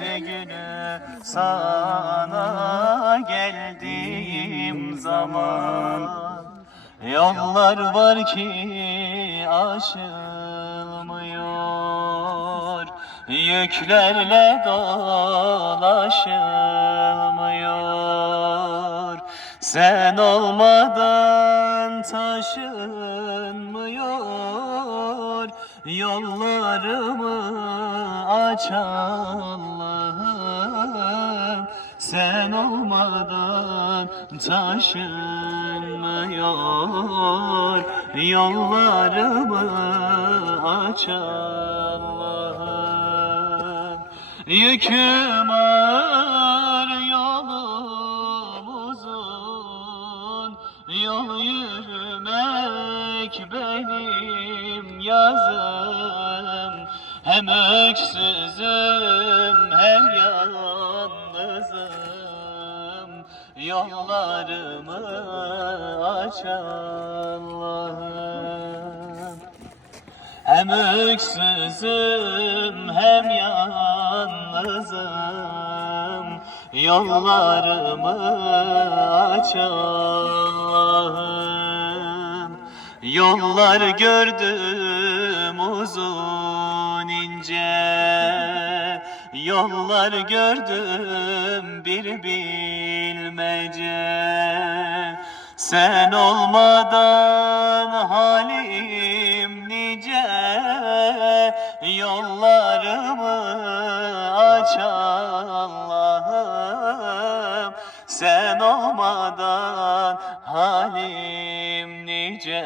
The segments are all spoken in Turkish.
her günü sana geldiğim zaman. Yollar var ki aşılmıyor, yüklerle dolaşılmıyor. Sen olmadan taşınmıyor, yollarımı aç Allah'ım. Sen olmadan taşınmıyor, yollarımı aç Allah'ım. Yüküm ağır, yolum uzun, yol yürümek benim yazım. Hem öksüzüm hem yalnızım, yollarımı aç Allah'ım. Hem öksüzüm hem yalnızım, yollarımı aç Allah'ım. Yollar gördüm uzun ince, yollar gördüm bir bilmece. Sen olmadan halim nice, yollarımı aç Allah'ım. Sen olmadan halim nice,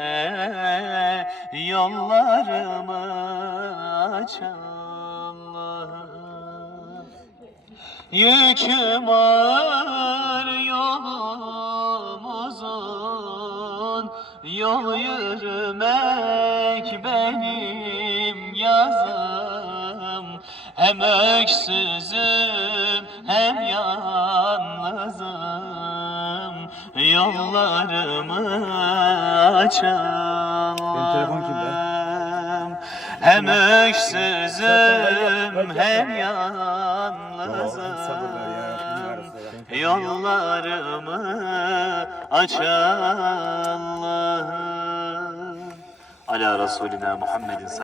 yollarımı aç Allah'ım. Yüküm ağır, yolum uzun, yol yürümek benim yazım. Hem öksüzüm hem yalnızım, yollarımı aç Allah'ım. Hem öksüzüm hem yalnızım, yollarımı aç Allah'ım. Ala Resulina Muhammedin